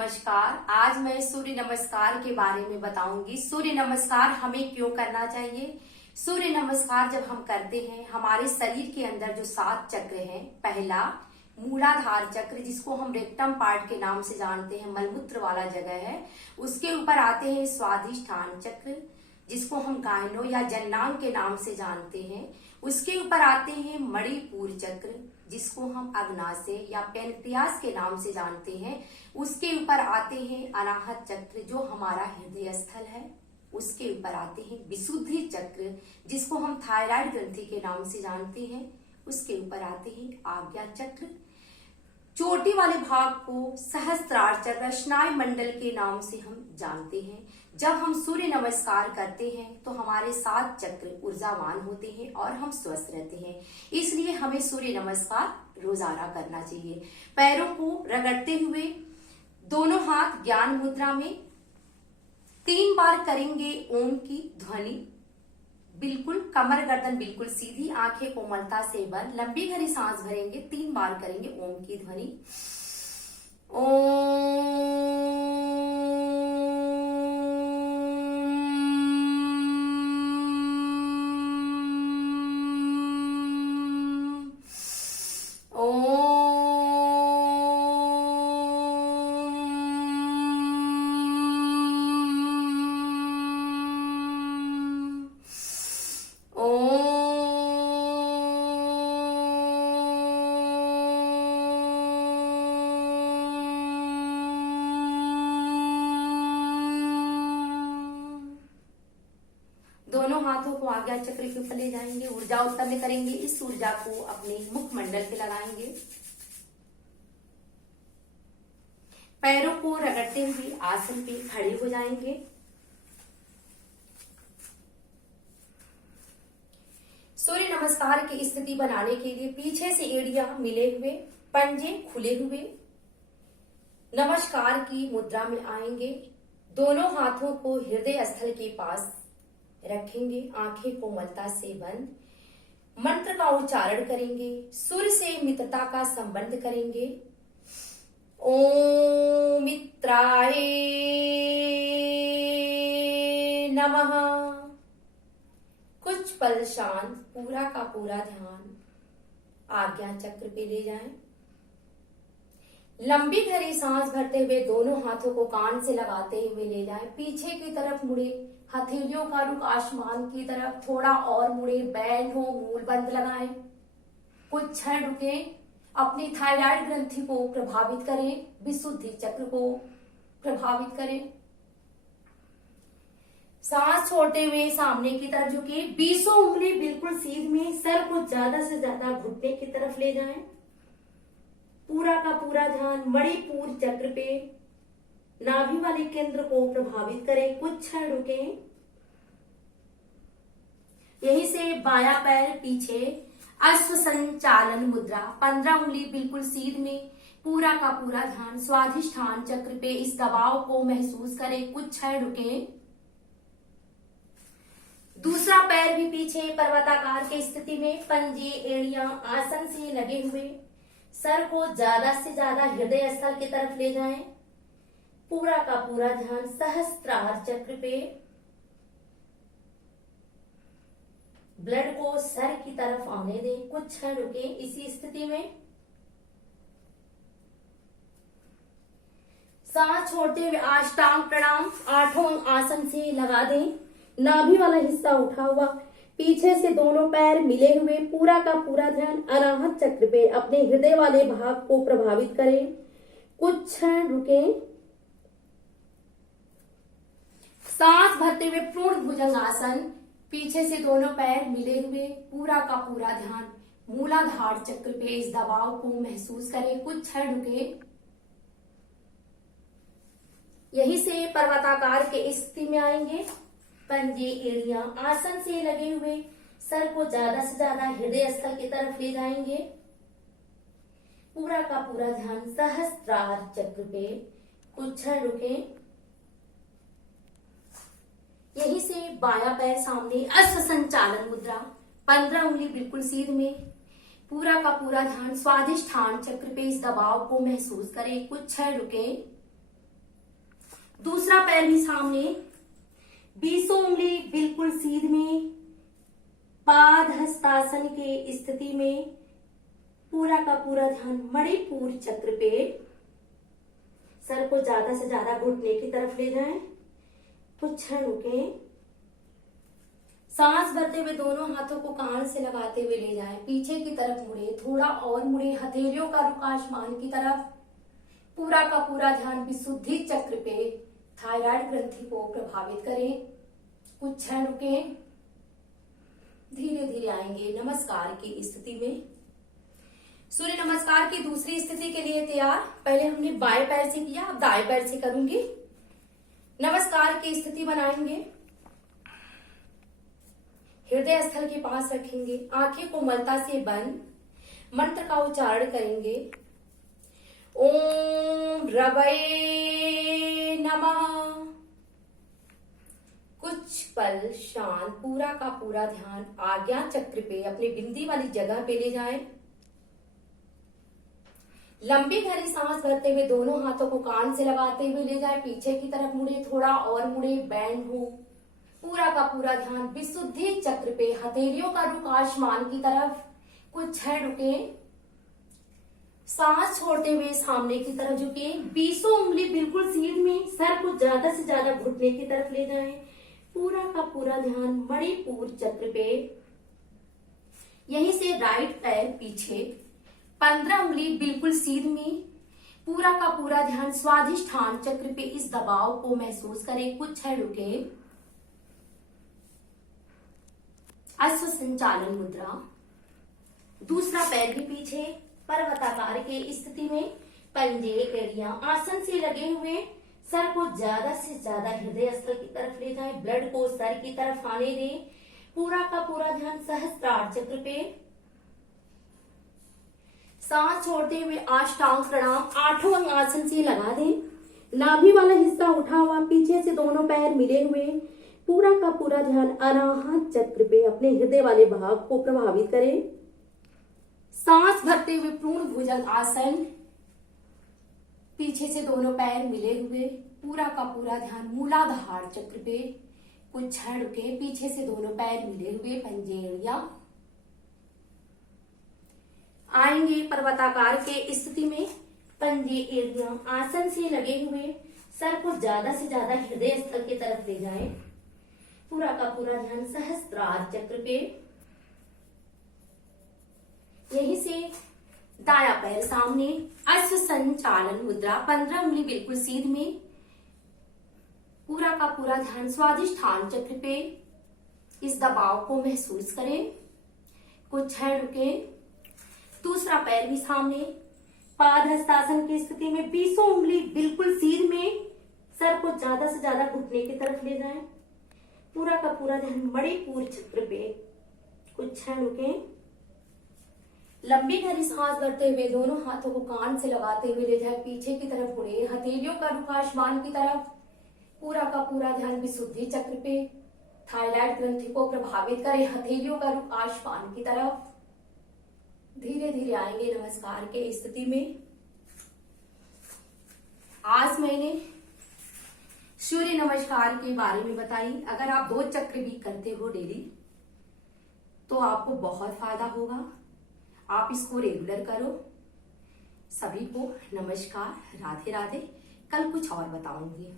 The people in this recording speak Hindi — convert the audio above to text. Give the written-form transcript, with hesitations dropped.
नमस्कार। आज मैं सूर्य नमस्कार के बारे में बताऊंगी। सूर्य नमस्कार हमें क्यों करना चाहिए। सूर्य नमस्कार जब हम करते हैं, हमारे शरीर के अंदर जो 7 चक्र हैं, पहला मूलाधार चक्र जिसको हम रेक्टम पार्ट के नाम से जानते हैं, मलमूत्र वाला जगह है। उसके ऊपर आते हैं स्वादिष्ठान चक्र जिसको हम गायनो या जननांग के नाम से जानते हैं। उसके ऊपर आते हैं मणिपुर चक्र जिसको हम अग्नाशय या पैनक्रियास के नाम से जानते हैं। उसके ऊपर आते हैं अनाहत चक्र जो हमारा हृदय स्थल है। उसके ऊपर आते हैं विशुद्धि चक्र जिसको हम थायराइड ग्रंथि के नाम से जानते हैं। उसके ऊपर आते हैं आज्ञा चक्र। चोटी वाले भाग को सहस्त्रार चक्र स्नायु मंडल के नाम से हम जानते हैं। जब हम सूर्य नमस्कार करते हैं तो हमारे 7 चक्र ऊर्जावान होते हैं और हम स्वस्थ रहते हैं। इसलिए हमें सूर्य नमस्कार रोजाना करना चाहिए। पैरों को रगड़ते हुए दोनों हाथ ज्ञान मुद्रा में 3 बार करेंगे ओम की ध्वनि। बिल्कुल कमर गर्दन बिल्कुल सीधी, आंखें कोमलता से बंद, लंबी गहरी सांस भरेंगे। 3 बार करेंगे ओम की ध्वनि। ओम। दोनों हाथों को आज्ञा चक्र के ऊपर ले जाएंगे, ऊर्जा उत्पन्न करेंगे। इस ऊर्जा को अपने मुखमंडल पे लगाएंगे। पैरों को रगड़ते हुए आसन पे खड़े हो जाएंगे। सूर्य नमस्कार की स्थिति बनाने के लिए पीछे से एड़ियां मिले हुए, पंजे खुले हुए नमस्कार की मुद्रा में आएंगे। दोनों हाथों को हृदय स्थल के पास रखेंगे, आंखें कोमलता से बंद। मंत्र का उच्चारण करेंगे, सूर्य से मित्रता का संबंध करेंगे। ओम मित्राय नमः। कुछ पल शांत, पूरा का पूरा ध्यान आज्ञा चक्र पे ले जाएं। लंबी गहरी सांस भरते हुए दोनों हाथों को कान से लगाते हुए ले जाएं। पीछे की तरफ मुड़े, हथेलियों का रुख आसमान की तरफ, थोड़ा और मुड़े, बैंड हो, मूल बंद लगाएं। कुछ क्षण रुके, अपनी थायराइड ग्रंथि को प्रभावित करें, विशुद्धि चक्र को प्रभावित करें। सांस छोड़ते हुए सामने की तरफ झुके, 20 उंगली बिल्कुल सीध में, सर को ज्यादा से ज्यादा घुटने की तरफ ले जाएं। पूरा का पूरा ध्यान मणिपुर चक्र पे, नाभि वाले केंद्र को प्रभावित करें। कुछ क्षण रुके। यहीं से बायां पैर पीछे, अश्व संचालन मुद्रा, 15 उंगली बिल्कुल सीध में, पूरा का पूरा ध्यान स्वादिष्ठान चक्र पे, इस दबाव को महसूस करें। कुछ क्षण रुके। दूसरा पैर भी पीछे पर्वताकार की स्थिति में, पंजे एड़ियां आसन से लगे हुए, सर को ज्यादा से ज्यादा हृदय स्थल की तरफ ले जाएं। पूरा का पूरा ध्यान सहस्त्रार चक्र पे, ब्लड को सर की तरफ आने दें। कुछ क्षण रुके इसी स्थिति में। सांस छोड़ते हुए अष्टांग प्रणाम 8वां आसन से लगा दें। नाभि वाला हिस्सा उठा हुआ, पीछे से दोनों पैर मिले हुए, पूरा का पूरा ध्यान अनाहत चक्र पे, अपने हृदय वाले भाग को प्रभावित करें। कुछ क्षण रुके। सांस भरते हुए पूर्ण भुजंग आसन, पीछे से दोनों पैर मिले हुए, पूरा का पूरा ध्यान मूलाधार चक्र पे, इस दबाव को महसूस करें। कुछ क्षण रुके। यहीं से पर्वताकार के स्थिति में आएंगे। पंजे एड़ियां आसन से लगे हुए, सर को ज्यादा से ज्यादा हृदय स्थल की तरफ ले जाएंगे। पूरा का पूरा ध्यान सहस्त्रार चक्र पे। कुछ क्षण रुके। यहीं से बायां पैर सामने, अश्व संचालन मुद्रा, 15 उंगली बिल्कुल सीध में, पूरा का पूरा ध्यान स्वादिष्ठान चक्र पे, इस दबाव को महसूस करें। कुछ क्षण रुके। पैर भी सामने, 20 उंगली बिल्कुल सीध में, पाद हस्तासन के स्थिति में, पूरा का पूरा ध्यान मणिपुर चक्र पे। सर को ज्यादा से ज्यादा घुटने की तरफ ले जाएं, कुछ क्षण रुकें, सांस भरते हुए दोनों हाथों को कान से लगाते हुए ले जाएं, पीछे की तरफ मुड़े, थोड़ा और मुड़े, हथेलियों का रुख आसमान की तरफ। पूरा का पूरा ध्यान विशुद्धि चक्र पे, थायराइड ग्रंथि को प्रभावित करें। कुछ क्षण रुकें, धीरे धीरे आएंगे नमस्कार की स्थिति में। सूर्य नमस्कार की दूसरी स्थिति के लिए तैयार। पहले हमने बाएं पैर से किया, अब दाएं पैर से करूंगी। नमस्कार की स्थिति बनाएंगे, हृदय स्थल के पास रखेंगे, आंखें कोमलता से बंद, मंत्र का उच्चारण करेंगे। ओम रवये नमः। कुछ पल शांत, पूरा का पूरा ध्यान आज्ञा चक्र पे, अपनी बिंदी वाली जगह पे ले जाएं। लंबी गहरी सांस भरते हुए दोनों हाथों को कान से लगाते हुए ले जाए, पीछे की तरफ मुड़े, थोड़ा और मुड़े, बैंड हो। पूरा का पूरा ध्यान विशुद्धि चक्र पे, हथेलियों का रुख आसमान की तरफ। कुछ क्षण रुके, सांस छोड़ते हुए सामने की तरफ झुके, 20 उंगली बिल्कुल सीध में, सर को ज्यादा से ज्यादा घुटने की तरफ ले जाएं। पूरा का पूरा ध्यान मणिपुर चक्र पे। यहीं से राइट पैर पीछे, 15 उंगली बिल्कुल सीध में, पूरा का पूरा ध्यान स्वाधिष्ठान चक्र पे, इस दबाव को महसूस करें। कुछ क्षण रुके, अश्व संचालन मुद्रा। दूसरा पैर भी पीछे, पर्वताकार के स्थिति में, पंजे एड़ियां आसन से लगे हुए, सर को ज्यादा से ज्यादा हृदय स्थल की तरफ ले जाएं, ब्लड को सर की तरफ आने दें। पूरा का पूरा ध्यान सहस्त्रार चक्र पे। सांस छोड़ते हुए अष्टांग प्रणाम 8 अंग आसन से लगा दें। नाभि वाला हिस्सा उठा हुआ, पीछे से दोनों पैर मिले हुए, पूरा का पूरा ध्यान अनाहत चक्र पे, अपने हृदय वाले भाग को प्रभावित करें। सांस भरते हुए पूर्ण भुजंग आसन, पीछे से दोनों पैर मिले हुए, पूरा का पूरा ध्यान मूलाधार चक्र पे। कुछ क्षण रुके, पीछे से दोनों पैर मिले हुए, पंजेड़ियां आएंगे पर्वताकार के स्थिति में, पंजे एड़ियां आसन से लगे हुए, सर को ज्यादा से ज्यादा हृदय स्थल की तरफ ले जाएं। पूरा का पूरा ध्यान सहस्त्रार चक्र पे। यहीं से दाया पैर सामने, अश्व संचालन मुद्रा, 15 उंगली बिल्कुल सीध में, पूरा का पूरा ध्यान स्वाधिष्ठान चक्र पे, इस दबाव को महसूस करें। कुछ क्षण रुके, दूसरा पैर भी सामने, पाद हस्तासन की स्थिति में, 20 उंगली बिल्कुल सीध में, सर को ज्यादा से ज्यादा घुटने की तरफ ले जाएं। पूरा का पूरा ध्यान मणिपुर चक्र पे। कुछ क्षण रुके, लंबी गहरी सांस भरते हुए दोनों हाथों को कान से लगाते हुए ले जाए, पीछे की तरफ मुड़े, हथेलियों का रुख आसमान की तरफ। पूरा का पूरा ध्यान विशुद्धि चक्र पे, थायराइड ग्रंथि को प्रभावित करे, हथेलियों का रुख आसमान की तरफ। धीरे धीरे आएंगे नमस्कार के स्थिति में। आज मैंने सूर्य नमस्कार के बारे में बताई। अगर आप 2 चक्र भी करते हो डेली तो आपको बहुत फायदा होगा। आप इसको रेगुलर करो। सभी को नमस्कार, राधे राधे। कल कुछ और बताऊंगी।